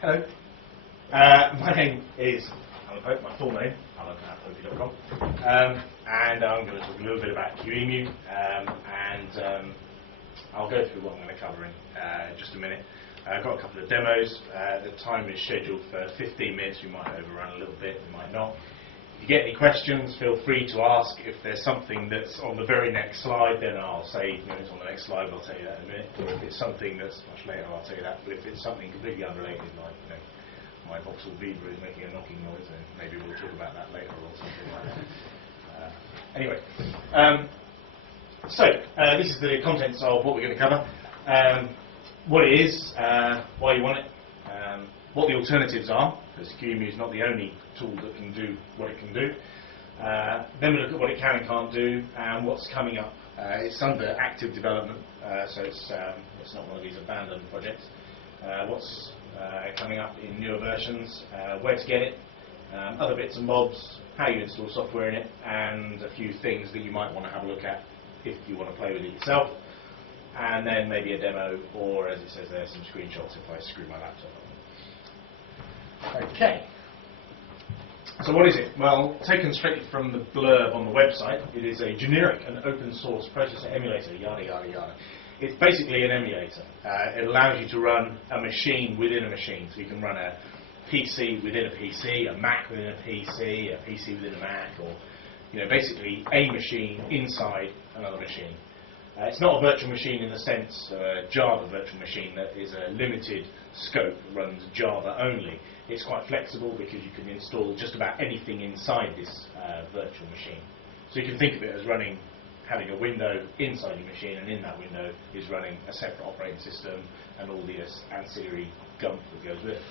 Hello. My name is Alan Pope, my full name, alan@pope.com, and I'm going to talk a little bit about Qemu, and I'll go through what I'm going to cover in just a minute. I've got a couple of demos. The time is scheduled for 15 minutes. We might overrun a little bit, we might not. If you get any questions, feel free to ask. If there's something that's on the very next slide, then I'll say, it's on the next slide, I'll tell you that in a minute. Or if it's something that's much later, I'll tell you that. But if it's something completely unrelated, like, my Vauxhall Beaver is making a knocking noise, then maybe we'll talk about that later or something like that. Anyway, so this is the contents of what we're going to cover. What it is, why you want it, what the alternatives are, because Qemu is not the only tool that can do what it can do. Then we look at what it can and can't do, and what's coming up. It's under active development, so it's not one of these abandoned projects. What's coming up in newer versions, where to get it, other bits and bobs, how you install software in it, and a few things that you might want to have a look at if you want to play with it yourself. And then maybe a demo, or as it says there, some screenshots if I screw my laptop up. Okay. So what is it? Well, taken straight from the blurb on the website, it is a generic and open source processor emulator, yada yada yada. It's basically an emulator. It allows you to run a machine within a machine. So you can run a PC within a PC, a Mac within a PC within a Mac, or basically a machine inside another machine. It's not a virtual machine in the sense of a Java virtual machine that is a limited scope, runs Java only. It's quite flexible because you can install just about anything inside this virtual machine. So you can think of it as having a window inside your machine, and in that window is running a separate operating system and all the ancillary gump that goes with it.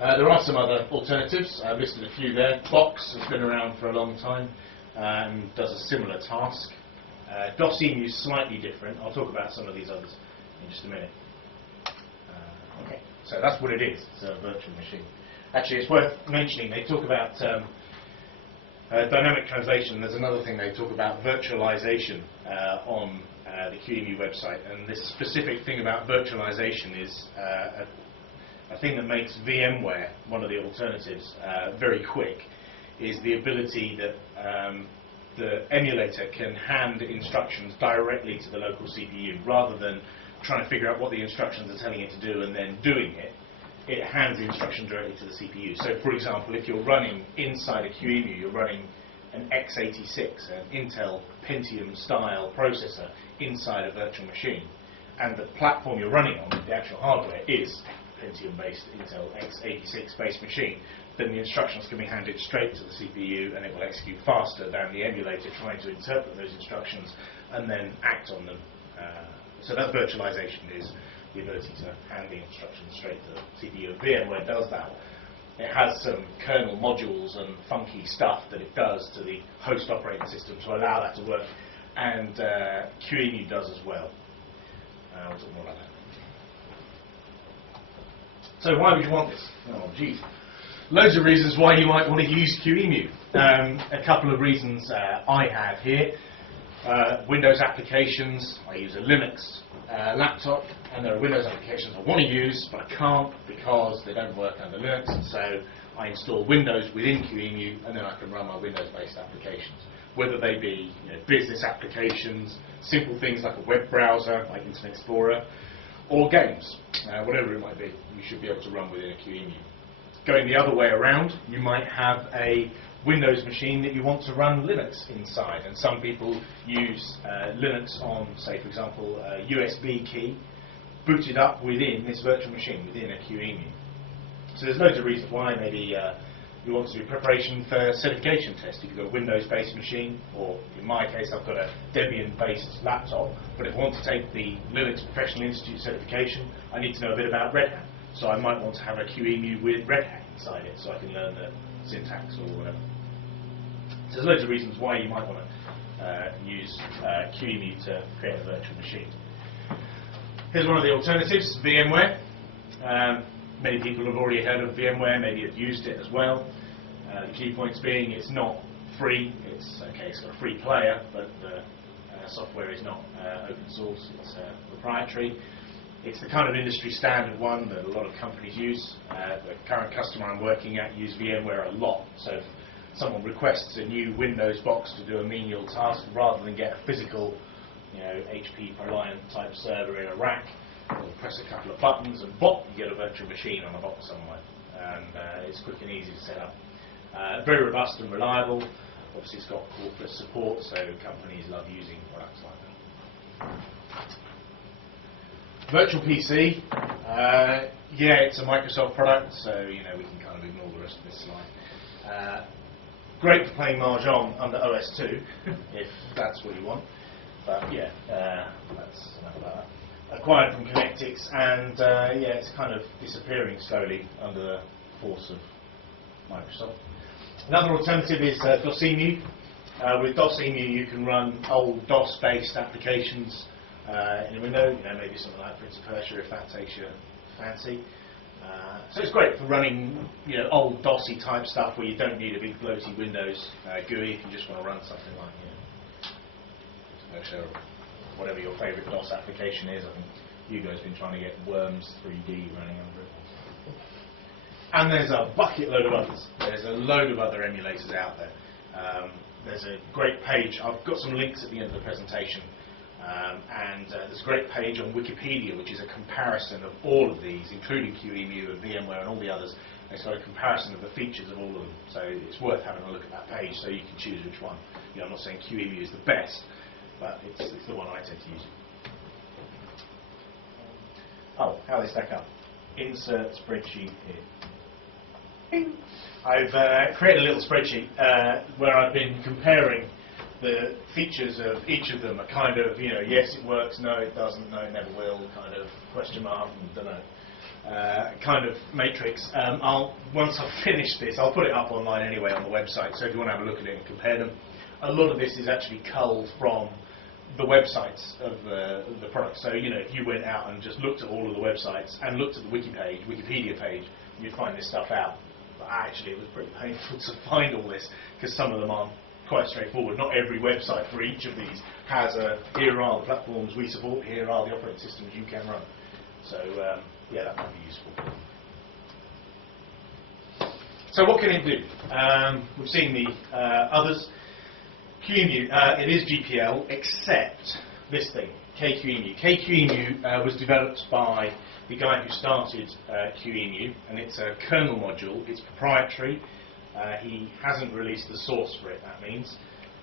There are some other alternatives. I've listed a few there. Box has been around for a long time and does a similar task. Qemu is slightly different. I'll talk about some of these others in just a minute. Okay, so that's what it is. It's a virtual machine. Actually, it's worth mentioning, they talk about dynamic translation. There's another thing they talk about, virtualization, on the Qemu website. And this specific thing about virtualization is a thing that makes VMware, one of the alternatives, very quick, is the ability that the emulator can hand instructions directly to the local CPU, rather than trying to figure out what the instructions are telling it to do and then doing it. It hands the instruction directly to the CPU. So, for example, if you're running inside a Qemu, you're running an x86, an Intel Pentium-style processor inside a virtual machine, and the platform you're running on, the actual hardware, is Pentium-based Intel x86-based machine, then the instructions can be handed straight to the CPU, and it will execute faster than the emulator trying to interpret those instructions and then act on them. So that virtualization is the ability to hand the instructions straight to the CPU. And VMware does that. It has some kernel modules and funky stuff that it does to the host operating system to allow that to work, and Qemu does as well. We'll talk more about that. So why would you want this? Oh, geez. Loads of reasons why you might want to use Qemu. A couple of reasons I have here. Windows applications. I use a Linux laptop, and there are Windows applications I want to use, but I can't because they don't work under Linux. So I install Windows within Qemu, and then I can run my Windows-based applications. Whether they be business applications, simple things like a web browser, like Internet Explorer, or games, whatever it might be, you should be able to run within a Qemu. Going the other way around, you might have a Windows machine that you want to run Linux inside, and some people use Linux on, say, for example, a USB key booted up within this virtual machine, within a Qemu. So there's loads of reasons why. Maybe you want to do preparation for certification test. If you've got a Windows-based machine, or in my case, I've got a Debian-based laptop, but if I want to take the Linux Professional Institute certification, I need to know a bit about Red Hat. So I might want to have a Qemu with Red Hat inside it, so I can learn the syntax or whatever. So there's loads of reasons why you might want to use Qemu to create a virtual machine. Here's one of the alternatives, VMware. Many people have already heard of VMware, maybe have used it as well. The key points being it's not free. It's got a free player, but the software is not open source. It's proprietary. It's the kind of industry standard one that a lot of companies use. The current customer I'm working at use VMware a lot. So if someone requests a new Windows box to do a menial task, rather than get a physical, HP Reliant type server in a rack, you'll press a couple of buttons and bop, you get a virtual machine on a box somewhere. And it's quick and easy to set up. Very robust and reliable. Obviously it's got corporate support, so companies love using products like that. Virtual PC, it's a Microsoft product, so we can kind of ignore the rest of this slide. Great for playing Mahjong under OS 2, if that's what you want. But that's enough about that. Acquired from Connectix, and it's kind of disappearing slowly under the force of Microsoft. Another alternative is DOSemu. With DOSemu you can run old DOS-based applications in a window, maybe something like Prince of Persia if that takes your fancy. So it's great for running old DOSy type stuff where you don't need a big bloaty Windows GUI if you just want to run something like whatever your favourite DOS application is. I think Hugo's been trying to get Worms 3D running under it. And there's a bucket load of others. There's a load of other emulators out there. There's a great page. I've got some links at the end of the presentation. There's a great page on Wikipedia which is a comparison of all of these, including Qemu and VMware and all the others. It's got a comparison of the features of all of them. So it's worth having a look at that page so you can choose which one. I'm not saying Qemu is the best, but it's the one I tend to use. Oh, how they stack up. Insert spreadsheet here. Bing. I've created a little spreadsheet where I've been comparing the features of each of them. A kind of, yes it works, no it doesn't, no it never will, kind of question mark, don't know, kind of matrix. Once I've finished this, I'll put it up online anyway on the website, so if you want to have a look at it and compare them. A lot of this is actually culled from the websites of the product. So, if you went out and just looked at all of the websites and looked at the Wikipedia page, you'd find this stuff out. But actually, it was pretty painful to find all this, because some of them aren't quite straightforward. Not every website for each of these has here are the platforms we support, here are the operating systems you can run. So, that might be useful. So what can it do? We've seen the others. Qemu, it is GPL, except this thing, KQEMU. KQEMU was developed by the guy who started Qemu, and it's a kernel module. It's proprietary. He hasn't released the source for it, that means.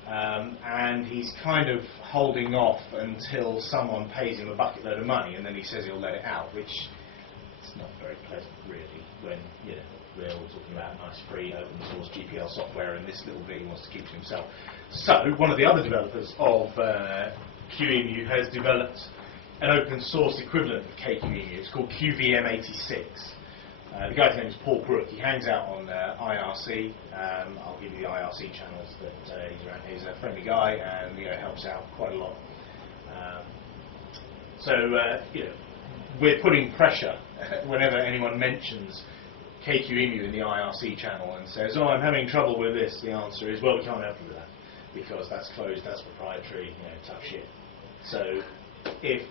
And he's kind of holding off until someone pays him a bucket load of money, and then he says he'll let it out, which is not very pleasant, really, when we're all talking about nice free open source GPL software, and this little bit he wants to keep to himself. So one of the other developers of Qemu has developed an open source equivalent of KQEMU. It's called QVM86. The guy's name is Paul Brook. He hangs out on IRC. I'll give you the IRC channels that he's around. He's a friendly guy and helps out quite a lot. We're putting pressure whenever anyone mentions KQEMU in the IRC channel and says, "Oh, I'm having trouble with this." The answer is, "Well, we can't help you with that because that's closed, that's proprietary, tough shit." So if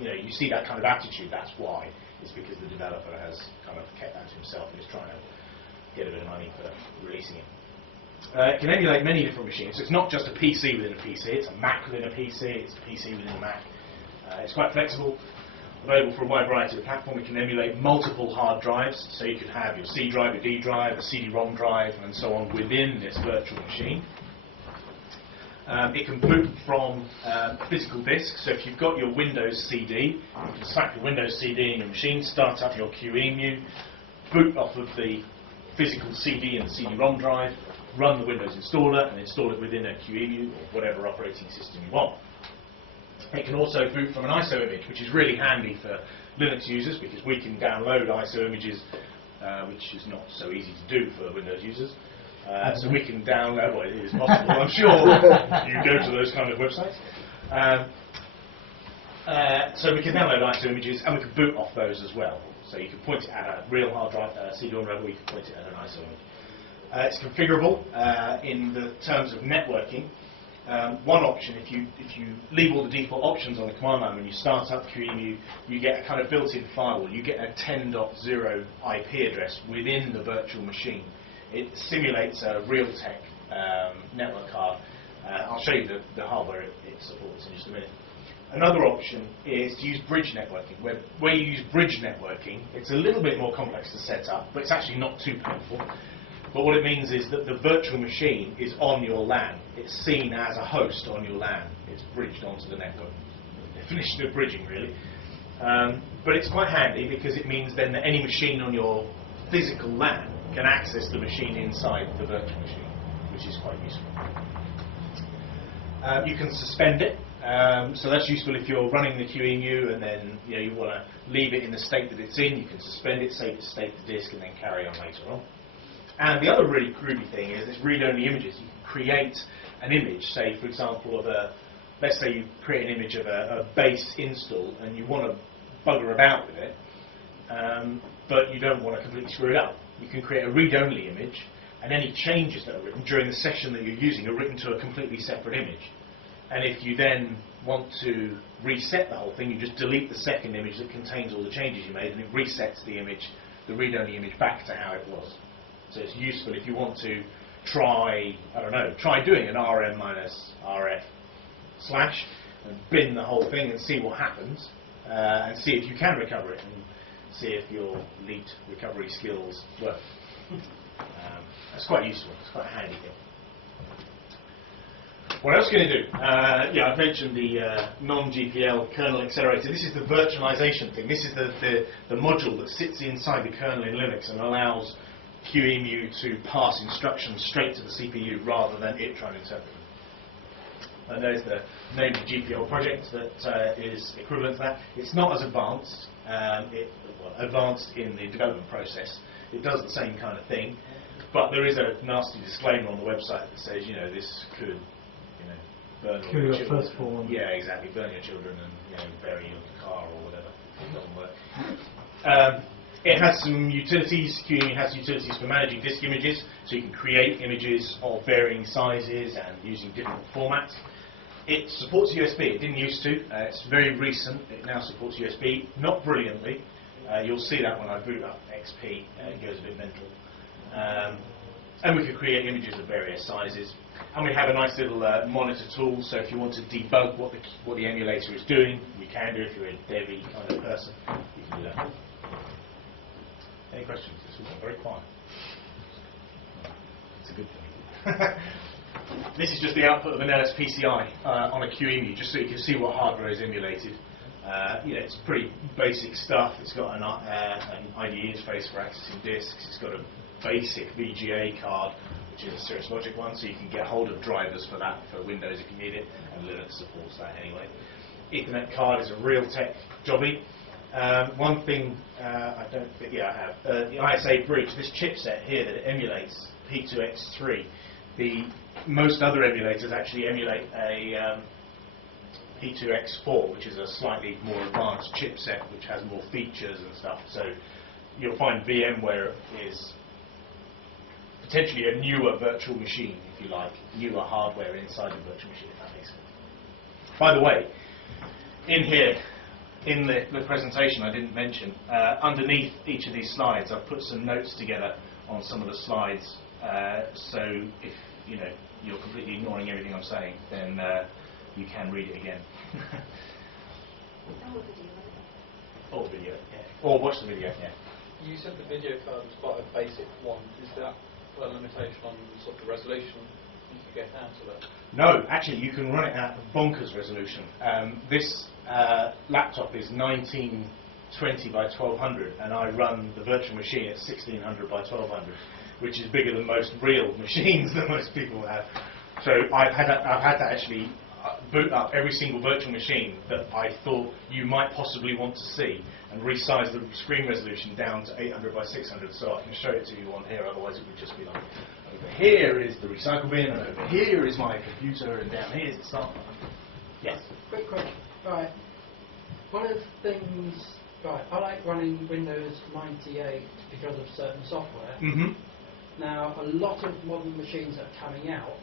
you see that kind of attitude, that's why. It's because the developer has kind of kept that to himself and is trying to get a bit of money for releasing it. It can emulate many different machines. So it's not just a PC within a PC, it's a Mac within a PC, it's a PC within a Mac. It's quite flexible, available for a wide variety of platforms. It can emulate multiple hard drives, so you could have your C drive, your D drive, a CD-ROM drive, and so on within this virtual machine. It can boot from physical disk, so if you've got your Windows CD, you can slap your Windows CD in your machine, start up your Qemu, boot off of the physical CD and CD-ROM drive, run the Windows installer, and install it within a Qemu or whatever operating system you want. It can also boot from an ISO image, which is really handy for Linux users because we can download ISO images, which is not so easy to do for Windows users. So we can download, well, it is possible, I'm sure you go to those kind of websites. So we can download ISO images and we can boot off those as well. So you can point it at a real hard drive, CD-ROM drive, or you can point it at an ISO image. It's configurable in the terms of networking. One option, if you leave all the default options on the command line when you start up Qemu, you get a kind of built-in firewall. You get a 10.0 IP address within the virtual machine. It simulates a Realtek network card. I'll show you the hardware it supports in just a minute. Another option is to use bridge networking. Where you use bridge networking, it's a little bit more complex to set up, but it's actually not too painful. But what it means is that the virtual machine is on your LAN. It's seen as a host on your LAN. It's bridged onto the network. Definition of bridging, really. But it's quite handy because it means then that any machine on your physical LAN can access the machine inside the virtual machine, which is quite useful. You can suspend it. So that's useful if you're running the Qemu and then you want to leave it in the state that it's in. You can suspend it, save its state to disk, and then carry on later on. And the other really groovy thing is it's read-only images. You can create an image, say, for example, let's say you create an image of a base install and you want to bugger about with it, but you don't want to completely screw it up. You can create a read-only image, and any changes that are written during the session that you're using are written to a completely separate image. And if you then want to reset the whole thing, you just delete the second image that contains all the changes you made, and it resets the image, the read-only image, back to how it was. So it's useful if you want to try doing an RM minus RF slash and bin the whole thing and see what happens, and see if you can recover it and see if your elite recovery skills work. That's quite useful. It's quite a handy thing. What else can you do? I've mentioned the non-GPL kernel accelerator. This is the virtualization thing. This is the module that sits inside the kernel in Linux and allows Qemu to pass instructions straight to the CPU rather than it trying to interpret them. And there's the name of the GPL project that is equivalent to that. It's not as advanced. Advanced in the development process. It does the same kind of thing, but there is a nasty disclaimer on the website that says, this could burn all your children. Yeah, exactly. Burn your children and bury your car or whatever. It doesn't work. It has some utilities. Qemu has utilities for managing disk images, so you can create images of varying sizes and using different formats. It supports USB. It didn't used to. It's very recent. It now supports USB. Not brilliantly. You'll see that when I boot up XP. It goes a bit mental. And we can create images of various sizes. And we have a nice little monitor tool, so if you want to debug what the emulator is doing, you can do. If you're a Devi kind of person, you can do that. Any questions? This was very quiet. It's a good thing. This is just the output of an LSPCI on a Qemu, just so you can see what hardware is emulated. It's pretty basic stuff. It's got an IDE interface for accessing disks. It's got a basic VGA card, which is a Cirrus Logic one, so you can get hold of drivers for that for Windows if you need it, and Linux supports that anyway. Ethernet card is a Realtek jobby. One thing I don't think I have, the ISA bridge, this chipset here that it emulates, P2X3, most other emulators actually emulate a P2X4, which is a slightly more advanced chipset which has more features and stuff. So you'll find VMware is potentially a newer virtual machine, if you like, newer hardware inside the virtual machine, if that makes sense. By the way, in here, in the presentation I didn't mention, underneath each of these slides I've put some notes together on some of the slides, so if you're completely ignoring everything I'm saying, then you can read it again. Or video, yeah. Or watch the video, yeah. You said the video card was quite a basic one. Is that a limitation on sort of resolution you can get out of it? No, actually you can run it at bonkers resolution. This laptop is 1920 by 1200, and I run the virtual machine at 1600 by 1200, which is bigger than most real machines that most people have. So I've had to actually boot up every single virtual machine that I thought you might possibly want to see and resize the screen resolution down to 800 by 600 so I can show it to you on here, otherwise it would just be like, over here is the recycle bin, and over here is my computer, and down here is the start button. Yes? Quick question. Right. One of the things, I like running Windows 98 because of certain software. Mm-hmm. Now, a lot of modern machines that are coming out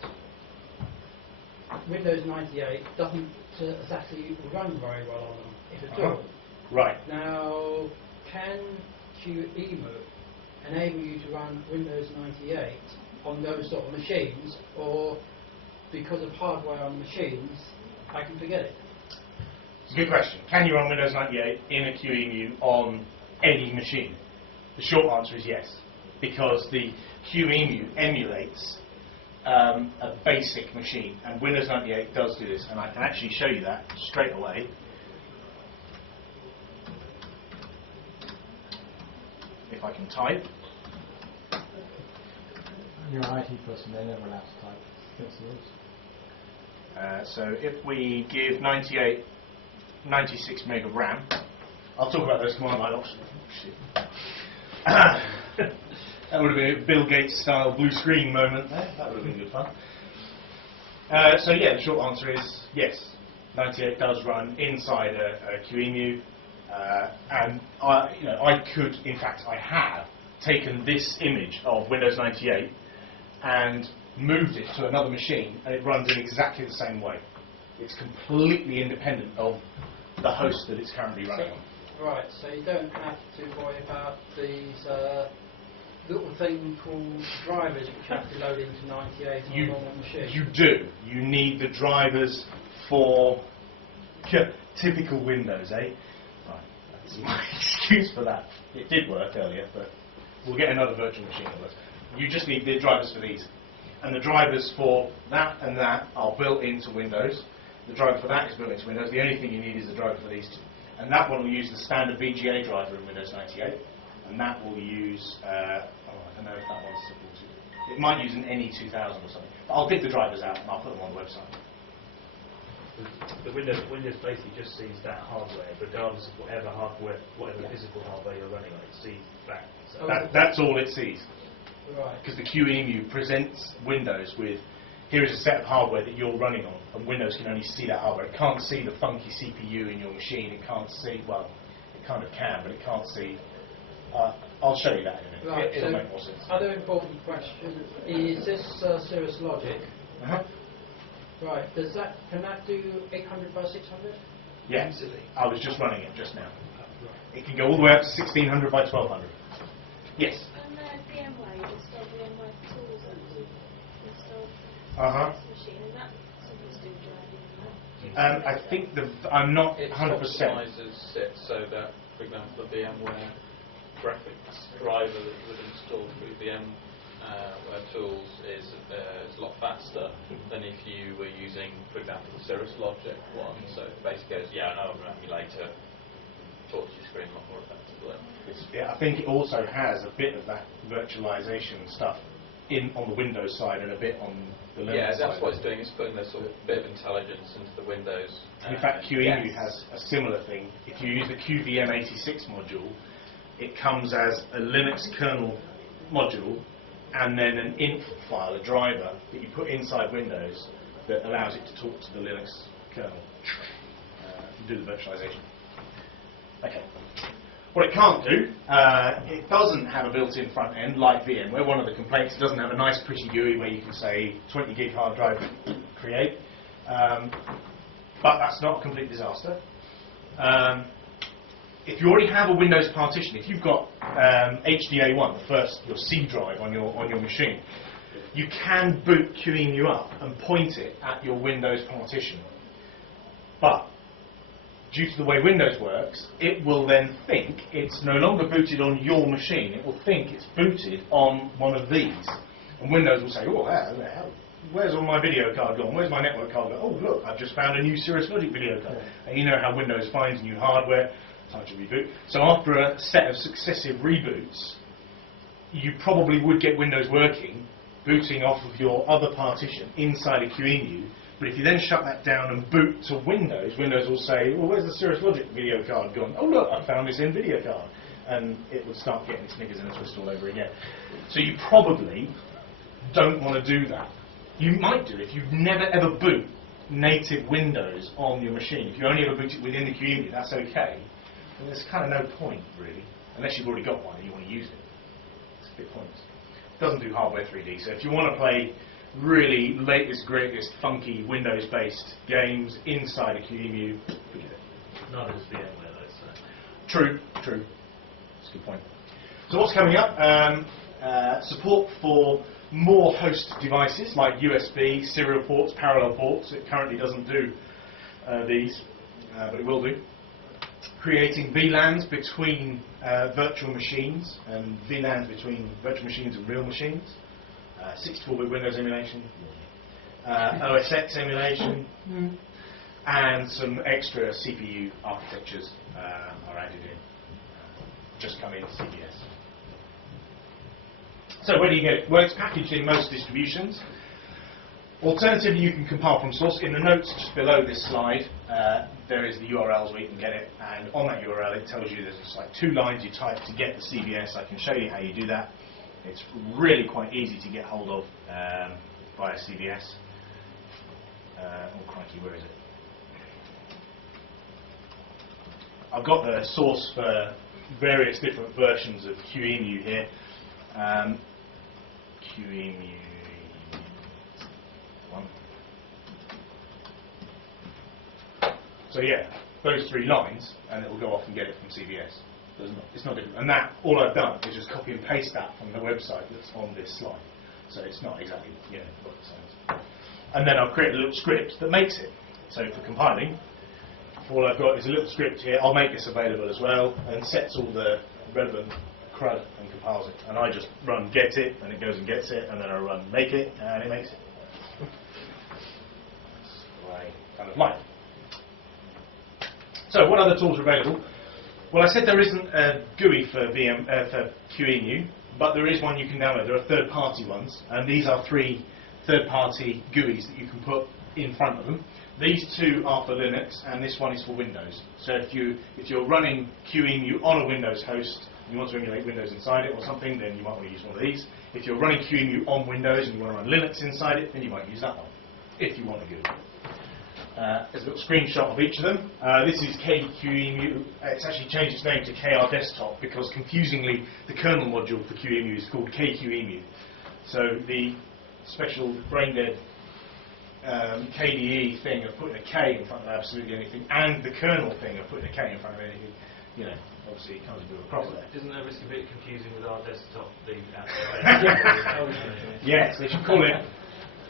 Windows 98 doesn't exactly run very well on them, if at all. Right. Now, can Qemu enable you to run Windows 98 on those sort of machines, or because of hardware on the machines, I can forget it? It's a good question. Can you run Windows 98 in a Qemu on any machine? The short answer is yes, because the Qemu emulates a basic machine, and Windows 98 does do this, and I can actually show you that straight away. If I can type. You're an IT person, they're never allowed to type. Against the rules. So if we give 96 meg of RAM, I'll talk about those command line options. That would have been a Bill Gates style blue screen moment there. That would have been good fun. So yeah, the short answer is yes. 98 does run inside a Qemu, and I could, in fact, I have taken this image of Windows 98 and moved it to another machine, and it runs in exactly the same way. It's completely independent of the host that it's currently running on. Right, so you don't have to worry about these little thing called drivers which you have to load into 98 on a normal machine. You do. You need the drivers for typical Windows, eh? Right, that's my excuse for that. It did work earlier, but we'll get another virtual machine that works. You just need the drivers for these. And the drivers for that and that are built into Windows. The driver for that is built into Windows. The only thing you need is the driver for these two. And that one will use the standard VGA driver in Windows 98. And that will use, I don't know if that one's supported. It might use an NE2000 or something. But I'll dig the drivers out and I'll put them on the website. The Windows basically just sees that hardware, regardless of whatever physical hardware you're running on. It sees that. So That's all it sees. Right. Because the Qemu presents Windows with, here is a set of hardware that you're running on, and Windows can only see that hardware. It can't see the funky CPU in your machine. It can't see, well, it kind of can, but it can't see. I'll show you that in a minute. Right, It'll so make more sense. other important question, is this Cirrus Logic? Uh-huh. Right, can that do 800 by 600? Yeah, I was just running it just now. It can go all the way up to 1600 by 1200. Yes. And VMware, you install VMware tools and install this machine. Is that something to do with driving? I think I'm not It 100%. optimizes it so that, for example, the VMware graphics driver that you would install through VMware tools is a lot faster than if you were using, for example, the Cirrus Logic one. So it basically goes, yeah, I know an emulator, talks to your screen a lot more effectively. I think it also has a bit of that virtualization stuff on the Windows side and a bit on the Linux side. Yeah, that's what it's doing. It's putting this sort of bit of intelligence into the Windows. In fact, Qemu has a similar thing. If you use the QVM86 module, it comes as a Linux kernel module and then an input file, a driver, that you put inside Windows that allows it to talk to the Linux kernel and do the virtualization. Okay. What it can't do, it doesn't have a built-in front end like VMware. One of the complaints, it doesn't have a nice pretty GUI where you can say 20 gig hard drive, create. But that's not a complete disaster. If you already have a Windows partition, if you've got HDA1, your C drive on your machine, you can boot Qemu up and point it at your Windows partition. But due to the way Windows works, it will then think it's no longer booted on your machine. It will think it's booted on one of these. And Windows will say, oh, where's all my video card gone? Where's my network card gone? Oh, look, I've just found a new Cirrus Logic video card. And you know how Windows finds new hardware. Time to reboot. So after a set of successive reboots, you probably would get Windows working, booting off of your other partition inside a Qemu. But if you then shut that down and boot to Windows, Windows will say, well, where's the Cirrus Logic video card gone? Oh, look, I found this NVIDIA card. And it would start getting its knickers in a twist all over again. So you probably don't want to do that. You might do if you never ever boot native Windows on your machine. If you only ever boot it within the Qemu, that's okay. But there's kind of no point, really, unless you've already got one and you want to use it. It's a bit pointless. It doesn't do hardware 3D, so if you want to play really latest, greatest, funky Windows-based games inside a Qemu. Forget it. Neither is VMware though, so. True, true. That's a good point. So what's coming up? Support for more host devices like USB, serial ports, parallel ports. It currently doesn't do these, but it will do. Creating VLANs between virtual machines and VLANs between virtual machines and real machines. 64-bit Windows emulation, OS X emulation, and some extra CPU architectures are added in. Just come in CBS. So where do you get it? Well, it's packaged in most distributions. Alternatively, you can compile from source. In the notes just below this slide, there is the URLs where you can get it, and on that URL it tells you there's just like 2 lines you type to get the CBS. I can show you how you do that. It's really quite easy to get hold of via CBS. Oh crikey, where is it? I've got the source for various different versions of Qemu here. Qemu 1. So yeah, those 3 lines, and it will go off and get it from CBS. It's not different. And that, all I've done is just copy and paste that from the website that's on this slide. So it's not exactly, rocket science. And then I'll create a little script that makes it. So for compiling, all I've got is a little script here. I'll make this available as well, and sets all the relevant CRUD and compiles it. And I just run get it, and it goes and gets it, and then I run make it, and it makes it. That's what I kind of like. So what other tools are available? Well, I said there isn't a GUI for Qemu, but there is one you can download. There are third-party ones, and these are 3 third-party GUIs that you can put in front of them. These 2 are for Linux, and this one is for Windows. So if you're running Qemu on a Windows host, and you want to emulate Windows inside it or something, then you might want to use one of these. If you're running Qemu on Windows and you want to run Linux inside it, then you might use that one, if you want to GUI. There's a little screenshot of each of them. This is Qemu. It's actually changed its name to KR Desktop because, confusingly, the kernel module for Qemu is called KQemu. So the special brain-dead KDE thing of putting a K in front of absolutely anything, and the kernel thing of putting a K in front of anything, obviously it comes a bit of a problem there. Isn't there a risk of it confusing with our desktop, the app? Yes, they should call it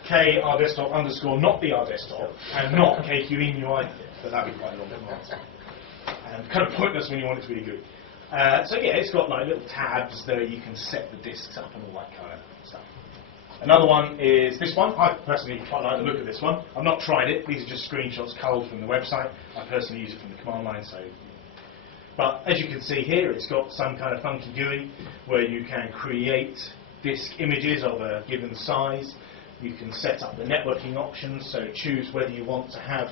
KR Desktop _ not the R Desktop, and not KQemu either, but that'd be quite a long answer. And kind of pointless when you want it to be good. So yeah, it's got like little tabs there you can set the disks up and all that kind of stuff. Another one is this one. I personally quite like the look of this one. I've not tried it. These are just screenshots culled from the website. I personally use it from the command line. But as you can see here, it's got some kind of funky GUI where you can create disk images of a given size. You can set up the networking options, so choose whether you want to have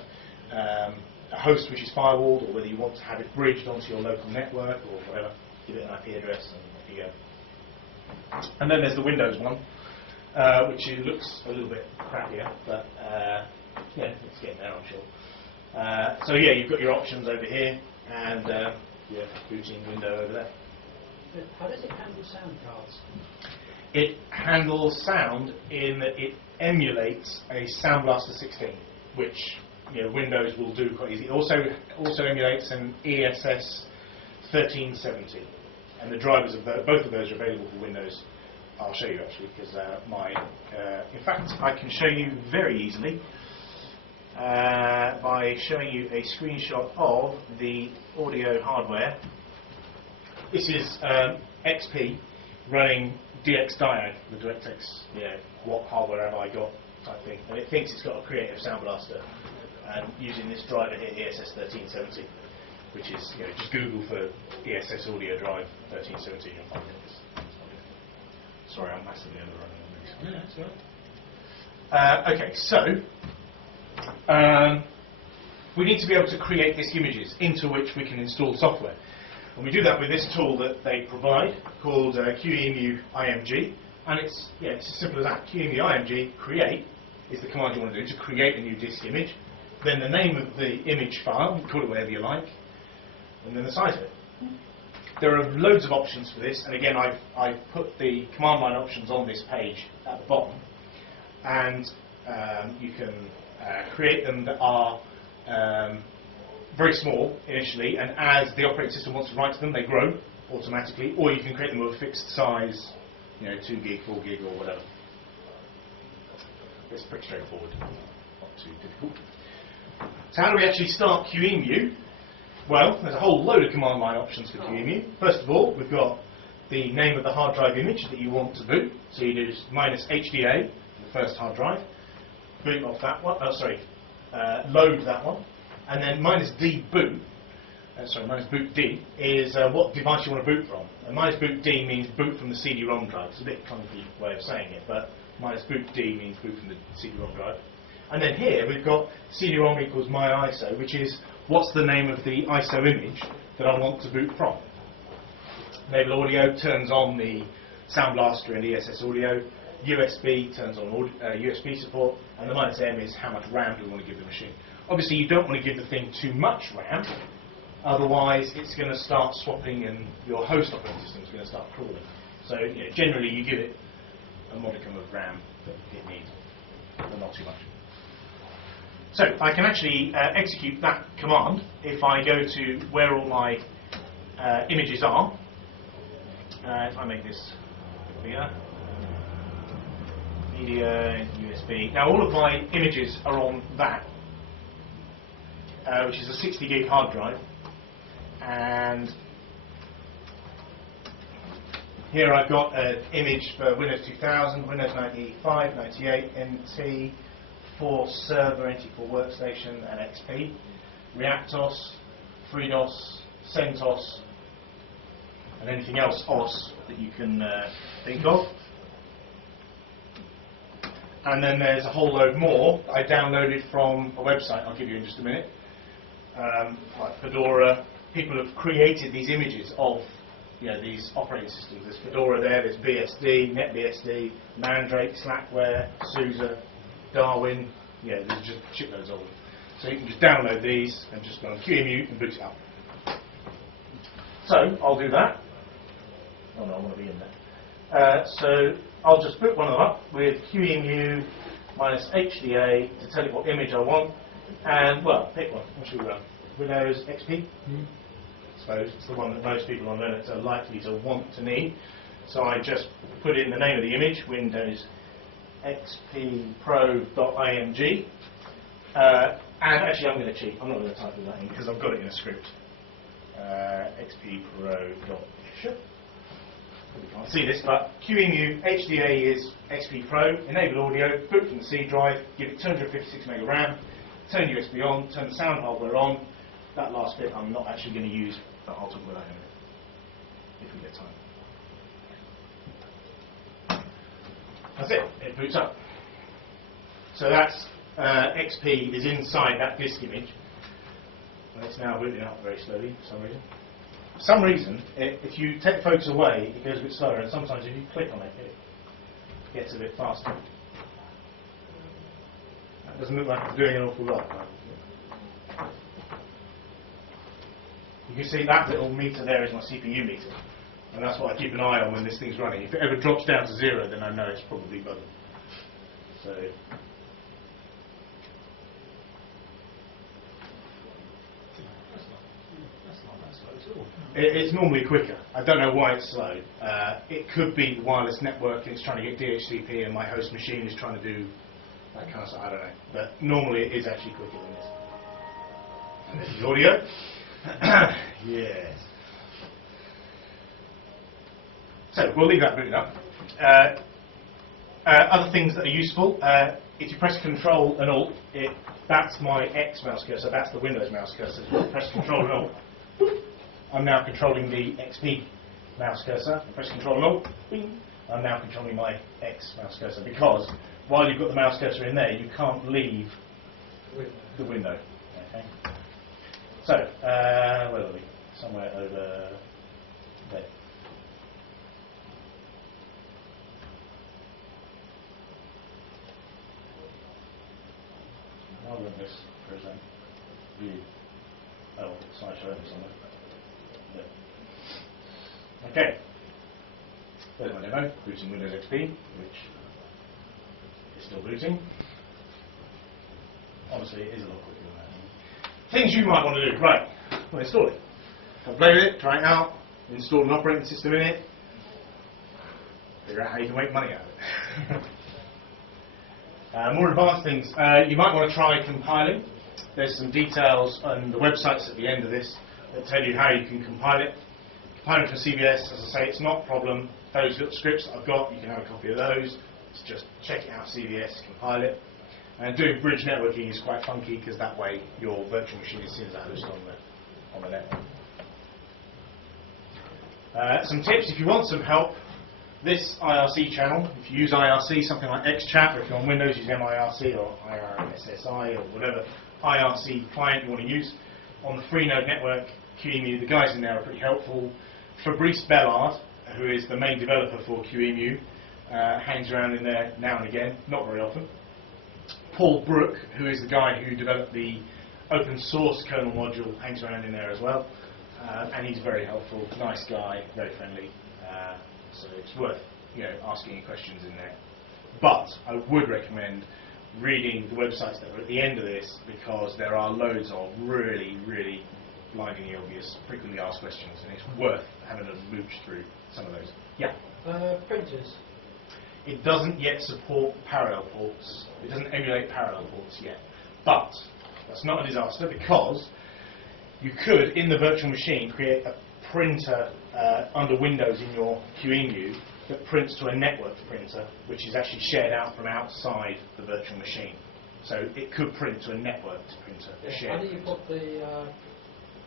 a host which is firewalled or whether you want to have it bridged onto your local network or whatever. Give it an IP address and off you go. And then there's the Windows one, which looks a little bit crappier, but it's getting there, I'm sure. So yeah, you've got your options over here, and your booting window over there. How does it handle sound cards? It handles sound in that it emulates a Sound Blaster 16, which Windows will do quite easily. It also emulates an ESS 1370, and the drivers of both of those are available for Windows. I'll show you actually, because in fact, I can show you very easily by showing you a screenshot of the audio hardware. This is XP running DX Diode, the DirectX, what hardware have I got type thing, and it thinks it's got a Creative Sound Blaster, and using this driver here, ESS 1370, which is just Google for ESS audio drive 1370 and you'll find it. Sorry, I'm massively overrunning on this. Yeah, that's right. Okay, so we need to be able to create disk images into which we can install software. And we do that with this tool that they provide called Qemu IMG, and it's as simple as that. Qemu IMG create is the command you want to do to create a new disk image, then the name of the image file, call it whatever you like, and then the size of it. There are loads of options for this, and again I've put the command line options on this page at the bottom. and you can create them that are very small initially, and as the operating system wants to write to them, they grow automatically, or you can create them of a fixed size, 2 gig, 4 gig, or whatever. It's pretty straightforward, not too difficult. So how do we actually start Qemu? Well, there's a whole load of command line options for Qemu. First of all, we've got the name of the hard drive image that you want to boot. So you do -HDA, the first hard drive, boot off that one, load that one, and then -D boot, -boot D is what device you want to boot from. And -boot D means boot from the CD-ROM drive. It's a bit clunky way of saying it, but -boot D means boot from the CD-ROM drive. And then here we've got CD-ROM equals my ISO, which is what's the name of the ISO image that I want to boot from. Enable Audio turns on the Sound Blaster and ESS Audio. USB turns on USB support, and the -M is how much RAM do we want to give the machine. Obviously you don't want to give the thing too much RAM, otherwise it's going to start swapping and your host operating system is going to start crawling. So generally you give it a modicum of RAM that it needs, but not too much. So I can actually execute that command if I go to where all my images are. If I make this bigger, media, USB. Now all of my images are on that, which is a 60 gig hard drive, and here I've got an image for Windows 2000, Windows 95, 98, NT, for server, NT for workstation, and XP, Reactos, FreeDOS, CentOS, and anything else OS that you can think of. And then there's a whole load more that I downloaded from a website I'll give you in just a minute. Like Fedora, people have created these images of these operating systems. There's Fedora there, there's BSD, NetBSD, Mandrake, Slackware, SUSE, Darwin, there's just shitloads of them. So you can just download these and just go on Qemu and boot it up. So I'll do that. Oh no, I want to be in there. So I'll just boot one of them up with Qemu -HDA to tell it what image I want, and pick one. What should we run? Windows XP? I suppose it's the one that most people on Linux are likely to want to need. So I just put in the name of the image, Windows XP Pro.img, and actually I'm going to cheat. I'm not going to type that in because I've got it in a script. XP Pro.show. You can't see this, but Qemu HDA is XP Pro. Enable audio, boot from the C drive, give it 256 meg RAM, turn USB on, turn the sound hardware on. That last bit I'm not actually going to use, but I'll talk about that in a minute if we get time. That's it. It boots up. So that's XP is inside that disk image, and it's now booting up very slowly for some reason. For some reason, if you take the focus away, it goes a bit slower, and sometimes if you click on it, it gets a bit faster. That doesn't look like it's doing an awful lot. You can see that little meter there is my CPU meter, and that's what I keep an eye on when this thing's running. If it ever drops down to 0, then I know it's probably bugging. So. It's normally quicker. I don't know why it's slow. It could be the wireless network and it's trying to get DHCP and my host machine is trying to do that kind of stuff. I don't know. But normally it is actually quicker than this. And this is audio. Yes. So we'll leave that booted up. Other things that are useful, if you press Control and Alt, that's my X mouse cursor, that's the Windows mouse cursor. If you press Control and Alt, I'm now controlling the XP mouse cursor. I press Control and Alt, bing, I'm now controlling my X mouse cursor, because while you've got the mouse cursor in there, you can't leave the window. Okay. So, where are we? Somewhere over there. I'll run this present view. Oh, slideshow over somewhere. There. Okay. There's my demo, booting Windows XP, which It's still booting. Obviously, it is a lot quicker than that. Things you might want to do. Right, well, install it. Play with it, try it out, install an operating system in it, figure out how you can make money out of it. More advanced things, you might want to try compiling. There's some details on the websites at the end of this that tell you how you can compile it. Compiling from CBS, as I say, it's not a problem. Those little scripts that I've got, you can have a copy of those. It's just check it out, CBS, compile it. And doing bridge networking is quite funky because that way your virtual machine is seen as a host on the network. Some tips if you want some help. This IRC channel, if you use IRC, something like XChat, or if you're on Windows, use MIRC or IRSSI or whatever IRC client you want to use. On the Freenode network, Qemu, the guys in there are pretty helpful. Fabrice Bellard, who is the main developer for Qemu, hangs around in there now and again, not very often. Paul Brook, who is the guy who developed the open source kernel module, hangs around in there as well. And he's very helpful, nice guy, very friendly. So it's worth asking your questions in there. But I would recommend reading the websites that are at the end of this because there are loads of really, really blindingly obvious, frequently asked questions, and it's worth having a mooch through some of those. Yeah? Printers. It doesn't yet support parallel ports. It doesn't emulate parallel ports yet. But that's not a disaster because you could, in the virtual machine, create a printer under Windows in your Qemu that prints to a networked printer, which is actually shared out from outside the virtual machine. So it could print to a networked printer. How do you put the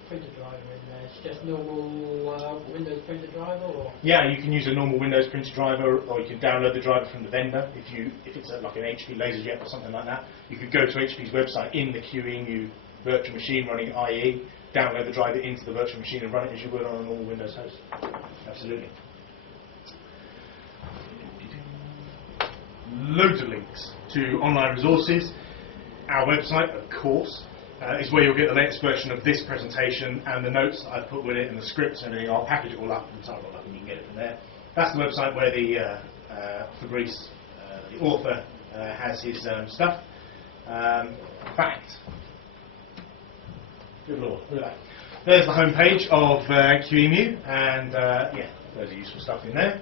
printer driver in there? It's just normal Windows printer driver, or? Yeah, you can use a normal Windows printer driver, or you can download the driver from the vendor. If it's like an HP LaserJet or something like that, you could go to HP's website in the Qemu virtual machine running IE, download the driver into the virtual machine and run it as you would on a normal Windows host. Absolutely. Loads of links to online resources. Our website, of course, is where you'll get the latest version of this presentation and the notes that I've put with it and the scripts and everything. I'll package it all up and type it all up and you can get it from there. That's the website where the Fabrice, the author, has his stuff. In fact, good lord, look at that. There's the home page of Qemu, and yeah, loads of useful stuff in there.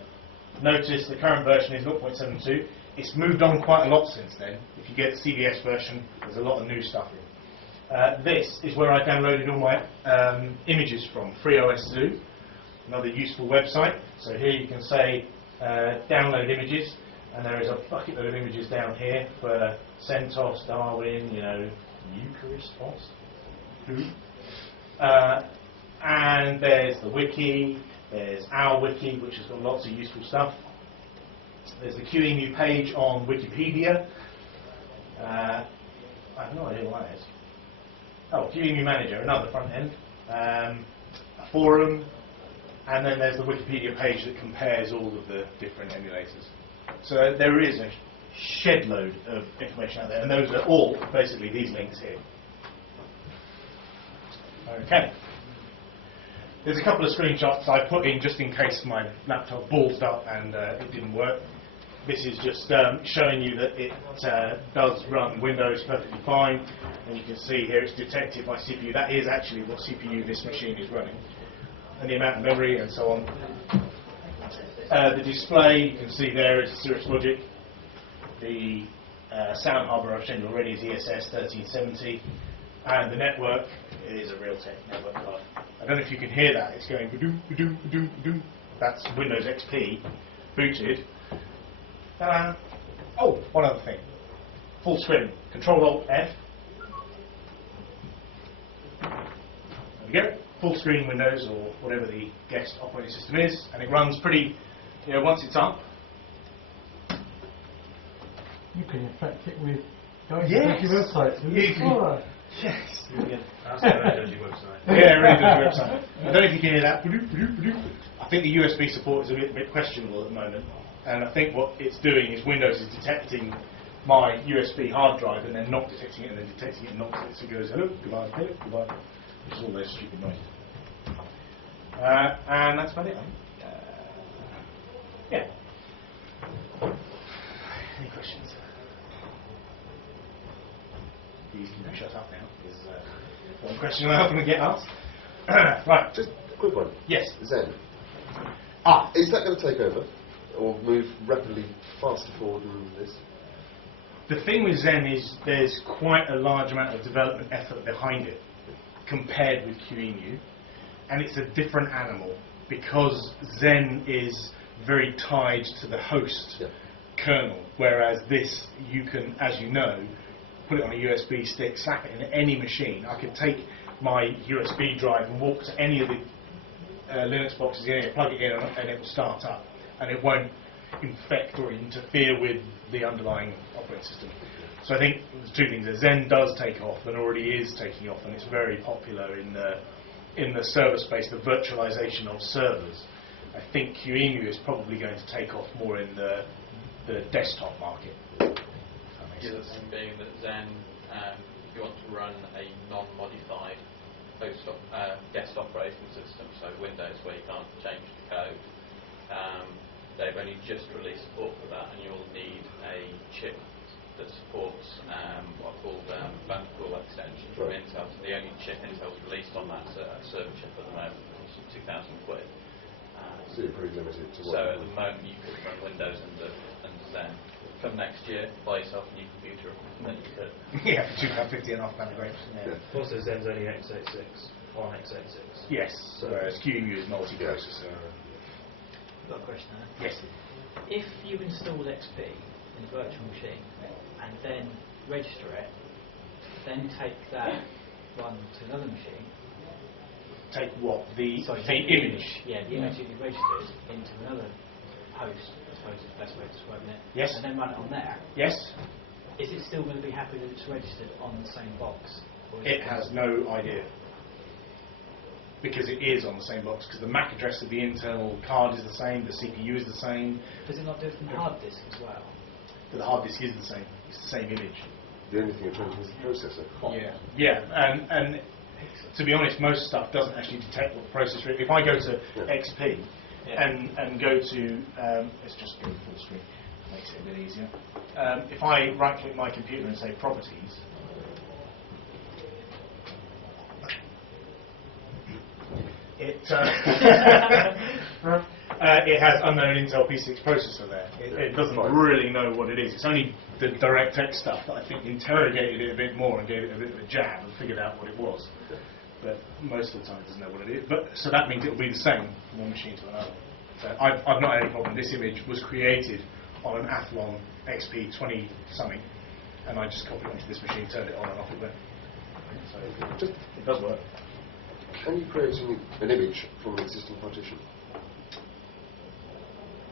Notice the current version is 0.72. It's moved on quite a lot since then. If you get the CVS version, there's a lot of new stuff in. This is where I downloaded all my images from, FreeOSZoo, another useful website. So here you can say download images, and there is a bucket load of images down here for CentOS, Darwin, Eucharistos. And there's the wiki, there's our wiki, which has got lots of useful stuff. There's the Qemu page on Wikipedia. I have no idea what that is. Oh, Qemu Manager, another front end. A forum, and then there's the Wikipedia page that compares all of the different emulators. So there is a shed load of information out there, and those are all basically these links here. Okay. There's a couple of screenshots I put in just in case my laptop ballsed up and it didn't work. This is just showing you that it does run Windows perfectly fine. And you can see here it's detected by CPU. That is actually what CPU this machine is running. And the amount of memory and so on. The display, you can see there is Cirrus Logic. The sound hardware I've shown you already is ESS 1370. And the network is a Realtek network card. I don't know if you can hear that. It's going ba-doom, ba-doom, ba-doom, ba-doom. That's Windows XP booted. Oh, one other thing. Full screen. Control-Alt-F. There we go. Full screen Windows or whatever the guest operating system is. And it runs pretty, once it's up. You can affect it with going Yes. to your website. You can- Yes. That's a very dodgy website. Yeah, really good website. I don't know if you can hear that. I think the USB support is a bit questionable at the moment. And I think what it's doing is Windows is detecting my USB hard drive and then not detecting it and then detecting it and not detecting it. So it goes, hello, goodbye, which is all those stupid noises. And that's about it, I think. Yeah. Any questions? question I often get asked. Right. Just a quick one. Yes. Zen. Ah. Is that going to take over, or move rapidly faster forward than this? The thing with Zen is there's quite a large amount of development effort behind it compared with Qemu, and it's a different animal because Zen is very tied to the host kernel, whereas this, you can, as you know, put it on a USB stick, slap it in any machine. I could take my USB drive and walk to any of the Linux boxes in here, plug it in, and it will start up, and it won't infect or interfere with the underlying operating system. So I think there's two things. Zen does take off and already is taking off, and it's very popular in the server space, the virtualization of servers. I think Qemu is probably going to take off more in the desktop market. The other thing being that Zen, if you want to run a non-modified guest operating system, so Windows where you can't change the code, they've only just released support for that, and you'll need a chip that supports what are called phone call extensions from Intel. So the only chip Intel's released on that is a server chip at the moment, which is £2,000. So you're pretty limited to what. So at the moment you could run Windows under Zen. Come next year, buy yourself a new computer, and then you could. Yeah, for £2.50 and off pound grapes. Yeah. Also, Zen's only x86 on x86. Yes, whereas Qemu is multi-processor. I've got a question there. Yes. If you installed XP in a virtual machine and then register it, then take that one to another machine. Take what? The Sorry, image? Yeah, the image that you've registered into another host, I suppose is the best way of describing it. Yes. And then run it on there. Yes. Is it still going to be happy that it's registered on the same box? Or is It has no idea. Because it is on the same box, because the MAC address of the internal card is the same, the CPU is the same. Does it not do it from the hard disk as well? But the hard disk is the same. It's the same image. The only thing you're changing is the processor. Yeah. Yeah, and to be honest, most stuff doesn't actually detect what the processor is. If I go to XP and go to, let's just go full screen, makes it a bit easier. If I right-click my computer and say Properties, it has unknown Intel P6 processor there. It doesn't really know what it is. It's only the DirectX stuff that I think interrogated it a bit more and gave it a bit of a jab and figured out what it was. But most of the time it doesn't know what it is. But so that means it will be the same from one machine to another. So I've not had any problem. This image was created on an Athlon XP 20 something, and I just copied it onto this machine, turned it on, and off it went. So it does work. Can you create an image from an existing partition?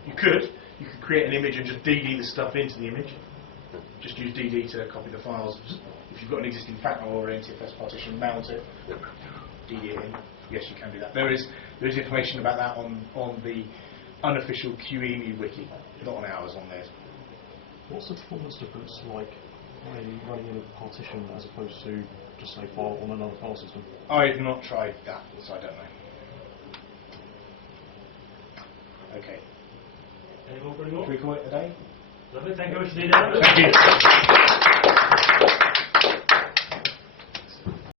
You could create an image and just DD the stuff into the image. Just use DD to copy the files. If you've got an existing FATMA or NTFS partition, mount it, DD it in. Yes, you can do that. There is information about that on the unofficial Qemu wiki, not on ours, on theirs. What's the performance difference like running in a partition as opposed to just say file on another file system? I've not tried that, so I don't know. Okay. Any more for any more? Should we call it a day? Lovely, thank you very much indeed. Thank you.